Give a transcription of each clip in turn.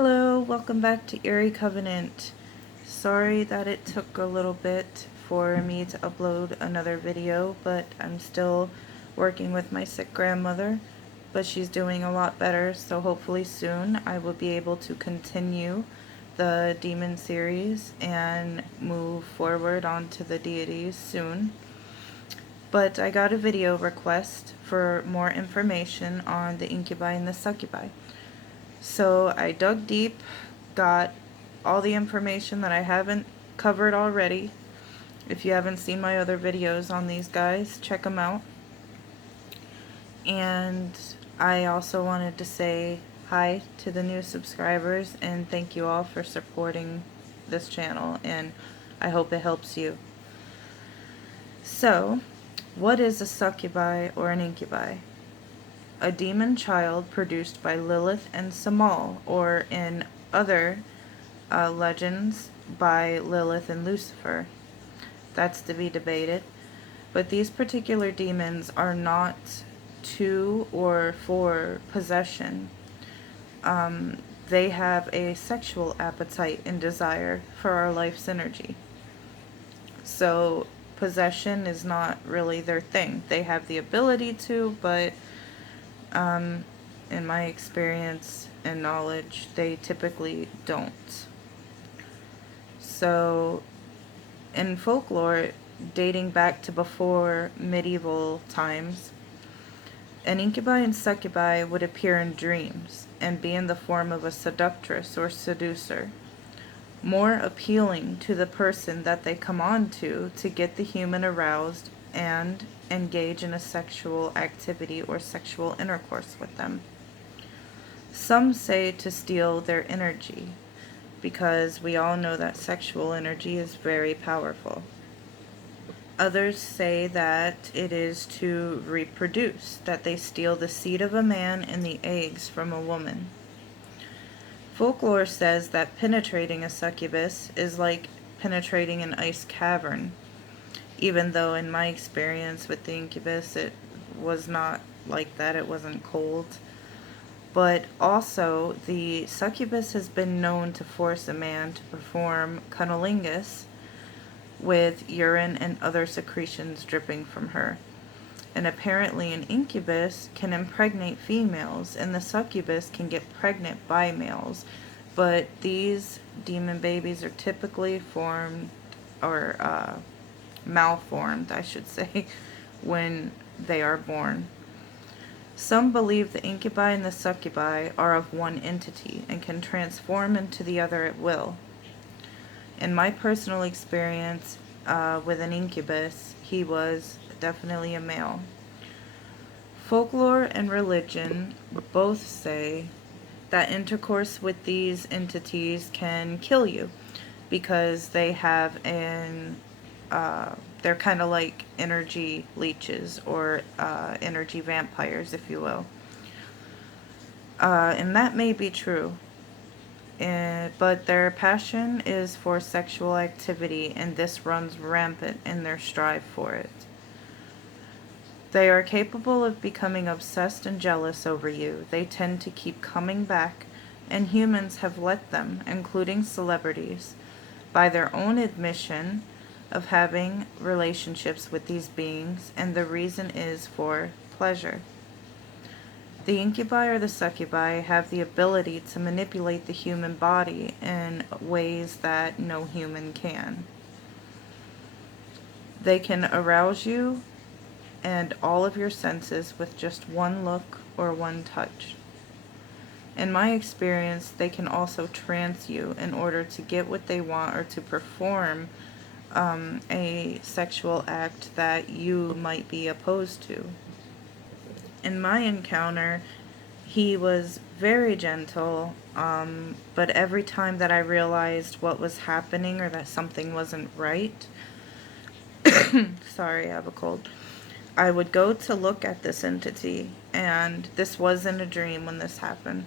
Hello, welcome back to Eerie Covenant. Sorry that it took a little bit for me to upload another video, but I'm still working with my sick grandmother, but she's doing a lot better, so hopefully soon I will be able to continue the demon series and move forward onto the deities soon. But I got a video request for more information on the incubi and the succubi. So I dug deep, got all the information that I haven't covered already. If you haven't seen my other videos on these guys, check them out. And I also wanted to say hi to the new subscribers and thank you all for supporting this channel, and I hope it helps you. So, what is a succubi or an incubi? A demon child produced by Lilith and Samal, or in other legends by Lilith and Lucifer. That's to be debated. But these particular demons are not to or for possession. They have a sexual appetite and desire for our life's energy. So possession is not really their thing. They have the ability to, but in my experience and knowledge, they typically don't. So, in folklore, dating back to before medieval times, an incubi and succubi would appear in dreams and be in the form of a seductress or seducer, more appealing to the person that they come on to get the human aroused and engage in a sexual activity or sexual intercourse with them. Some say to steal their energy, because we all know that sexual energy is very powerful. Others say that it is to reproduce, that they steal the seed of a man and the eggs from a woman. Folklore says that penetrating a succubus is like penetrating an ice cavern, even though in my experience with the incubus it was not like that, it wasn't cold. But also, the succubus has been known to force a man to perform cunnilingus with urine and other secretions dripping from her. And apparently an incubus can impregnate females, and the succubus can get pregnant by males. But these demon babies are typically formed, or malformed, I should say, when they are born. Some believe the incubi and the succubi are of one entity and can transform into the other at will. In my personal experience with an incubus, he was definitely a male. Folklore and religion both say that intercourse with these entities can kill you, because they have they're kind of like energy leeches, or energy vampires, if you will. And that may be true. But their passion is for sexual activity, and this runs rampant in their strive for it. They are capable of becoming obsessed and jealous over you. They tend to keep coming back, and humans have let them, including celebrities, by their own admission of having relationships with these beings, and the reason is for pleasure. The incubi or the succubi have the ability to manipulate the human body in ways that no human can. They can arouse you and all of your senses with just one look or one touch. In my experience, they can also trance you in order to get what they want, or to perform a sexual act that you might be opposed to. In my encounter, he was very gentle, but every time that I realized what was happening or that something wasn't right, sorry, I have a cold, I would go to look at this entity, and this was in a dream when this happened.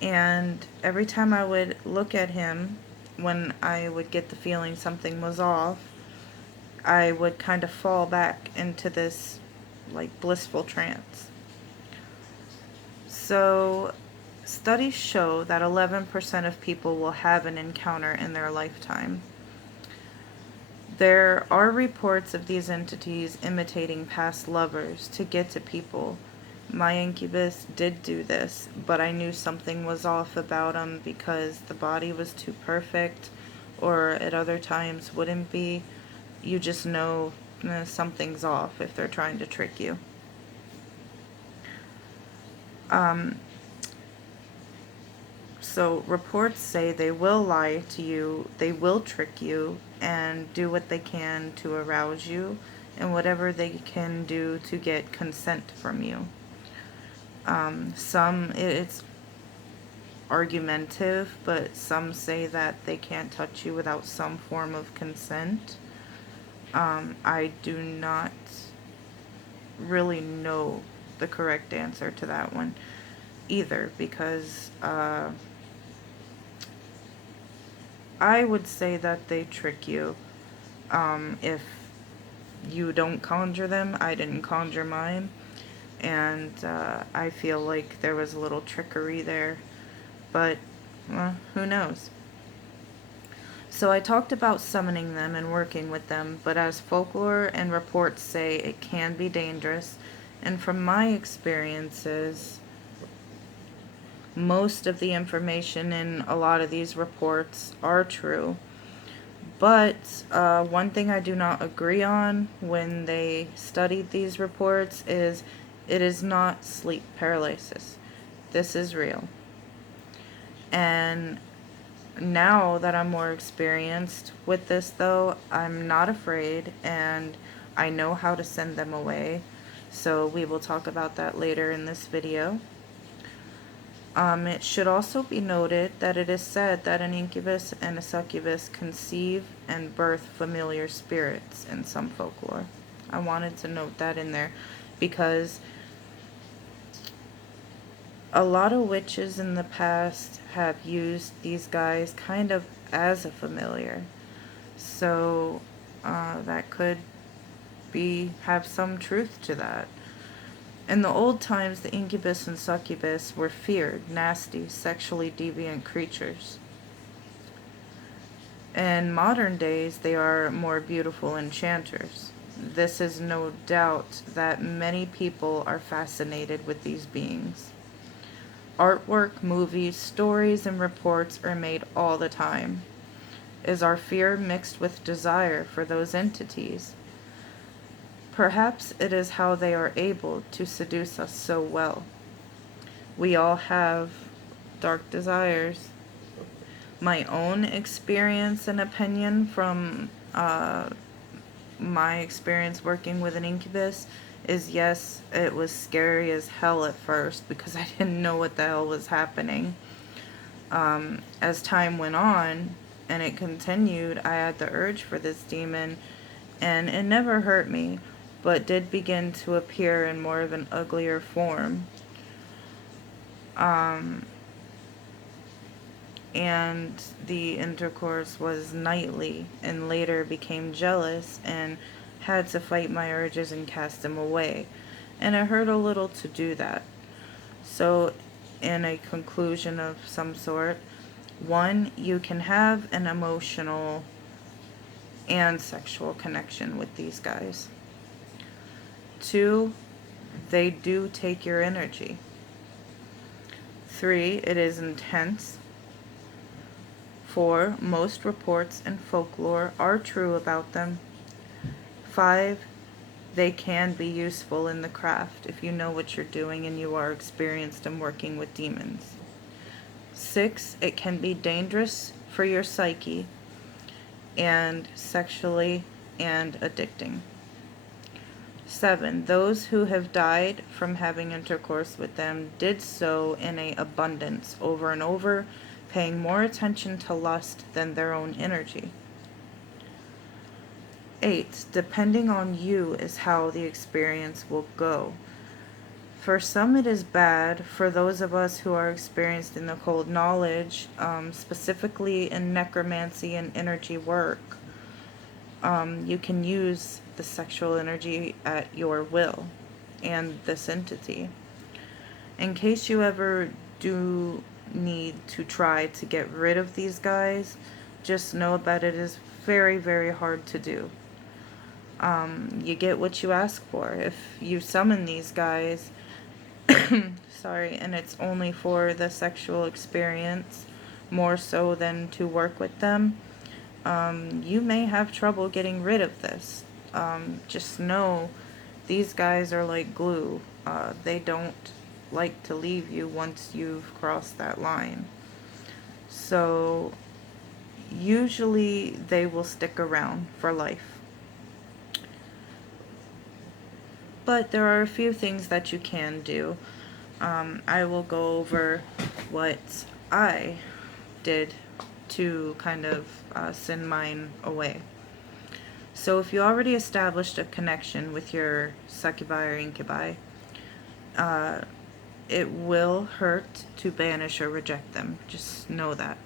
And every time I would look at him, when I would get the feeling something was off, I would kind of fall back into this like blissful trance. So Studies show that 11% of people will have an encounter in their lifetime. There are reports of these entities imitating past lovers to get to people. My incubus did do this, but I knew something was off about him because the body was too perfect, or at other times wouldn't be. You just know something's off if they're trying to trick you. So reports say they will lie to you, they will trick you, and do what they can to arouse you, and whatever they can do to get consent from you. It's argumentative, but some say that they can't touch you without some form of consent. I do not really know the correct answer to that one either, because I would say that they trick you. If you don't conjure them, I didn't conjure mine, and I feel like there was a little trickery there, but who knows. So I talked about summoning them and working with them, but as folklore and reports say, it can be dangerous, and from my experiences, most of the information in a lot of these reports are true. But one thing I do not agree on when they studied these reports is it is not sleep paralysis. This is real. And now that I'm more experienced with this, though, I'm not afraid and I know how to send them away. So we will talk about that later in this video. It should also be noted that it is said that an incubus and a succubus conceive and birth familiar spirits in some folklore. I wanted to note that in there because a lot of witches in the past have used these guys kind of as a familiar. So that could have some truth to that. In the old times, the incubus and succubus were feared, nasty, sexually deviant creatures. In modern days, they are more beautiful enchanters. This is no doubt that many people are fascinated with these beings. Artwork, movies, stories, and reports are made all the time. Is our fear mixed with desire for those entities? Perhaps it is how they are able to seduce us so well. We all have dark desires. My own experience and opinion from my experience working with an incubus is, yes, it was scary as hell at first because I didn't know what the hell was happening. As time went on and it continued, I had the urge for this demon, and it never hurt me, but did begin to appear in more of an uglier form. And the intercourse was nightly, and later became jealous and had to fight my urges and cast them away. And it hurt a little to do that. So, in a conclusion of some sort, 1, you can have an emotional and sexual connection with these guys. 2, they do take your energy. 3, it is intense. 4, most reports and folklore are true about them. 5, they can be useful in the craft if you know what you're doing and you are experienced in working with demons. 6, it can be dangerous for your psyche and sexually and addicting. 7, those who have died from having intercourse with them did so in a abundance over and over, paying more attention to lust than their own energy. 8, depending on you is how the experience will go. For some it is bad. For those of us who are experienced in occult knowledge, specifically in necromancy and energy work, you can use the sexual energy at your will and this entity. In case you ever do need to try to get rid of these guys, just know that it is very, very hard to do. You get what you ask for. If you summon these guys, sorry, and it's only for the sexual experience, more so than to work with them, you may have trouble getting rid of this. Just know these guys are like glue. They don't like to leave you once you've crossed that line. So usually they will stick around for life. But there are a few things that you can do. I will go over what I did to kind of send mine away. So if you already established a connection with your succubi or incubi, it will hurt to banish or reject them. Just know that.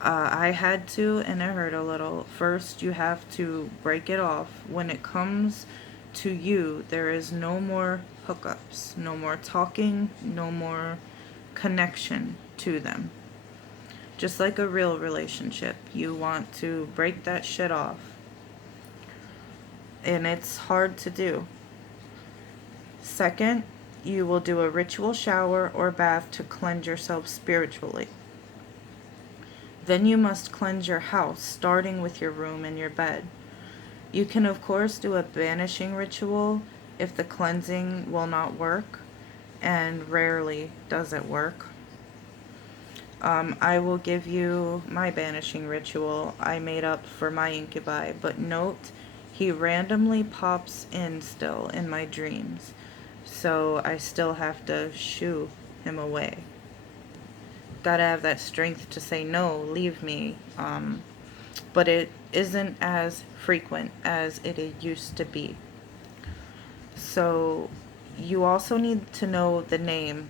I had to, and it hurt a little. First, you have to break it off. When it comes to you, there is no more hookups, no more talking, no more connection to them. Just like a real relationship, you want to break that shit off. And it's hard to do. Second, you will do a ritual shower or bath to cleanse yourself spiritually. Then you must cleanse your house, starting with your room and your bed. You can, of course, do a banishing ritual if the cleansing will not work, and rarely does it work. I will give you my banishing ritual I made up for my incubi, but note, he randomly pops in still in my dreams, so I still have to shoo him away. Gotta have that strength to say no, leave me, but it isn't as frequent as it used to be. So you also need to know the name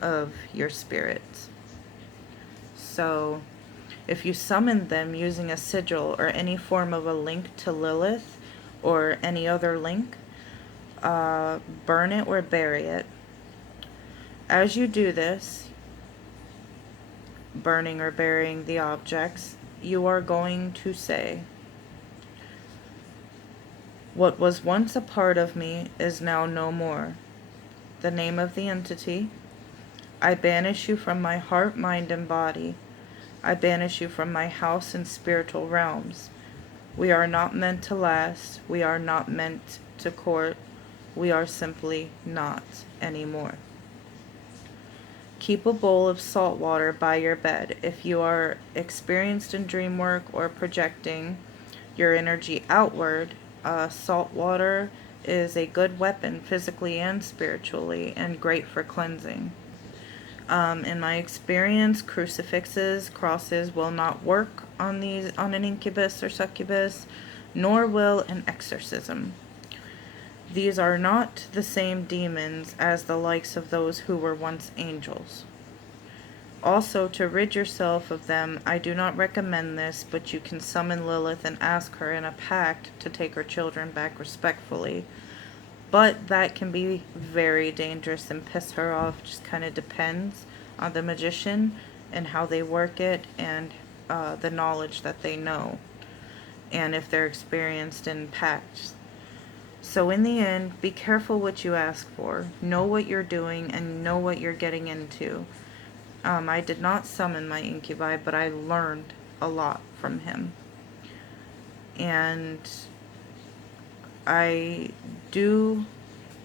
of your spirits. So if you summon them using a sigil or any form of a link to Lilith or any other link, burn it or bury it. As you do this, burning or burying the objects, you are going to say, "What was once a part of me is now no more." The name of the entity. I banish you from my heart, mind, and body. I banish you from my house and spiritual realms. We are not meant to last. We are not meant to court. We are simply not anymore. Keep a bowl of salt water by your bed. If you are experienced in dream work or projecting your energy outward, salt water is a good weapon physically and spiritually, and great for cleansing. In my experience, crucifixes, crosses will not work on an incubus or succubus, nor will an exorcism. These are not the same demons as the likes of those who were once angels. Also, to rid yourself of them, I do not recommend this, but you can summon Lilith and ask her in a pact to take her children back respectfully. But that can be very dangerous and piss her off. Just kind of depends on the magician and how they work it, and the knowledge that they know, and if they're experienced in pacts. So in the end, be careful what you ask for. Know what you're doing and know what you're getting into. I did not summon my incubi, but I learned a lot from him. And I do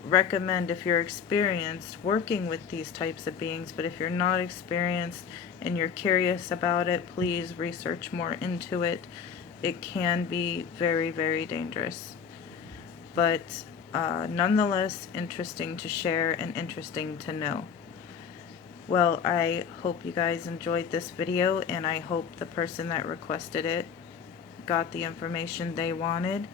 recommend, if you're experienced, working with these types of beings, but if you're not experienced and you're curious about it, please research more into it. It can be very, very dangerous. But nonetheless, interesting to share and interesting to know. Well, I hope you guys enjoyed this video, and I hope the person that requested it got the information they wanted.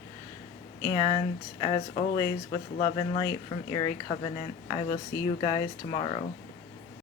And as always, with love and light from Eerie Covenant, I will see you guys tomorrow.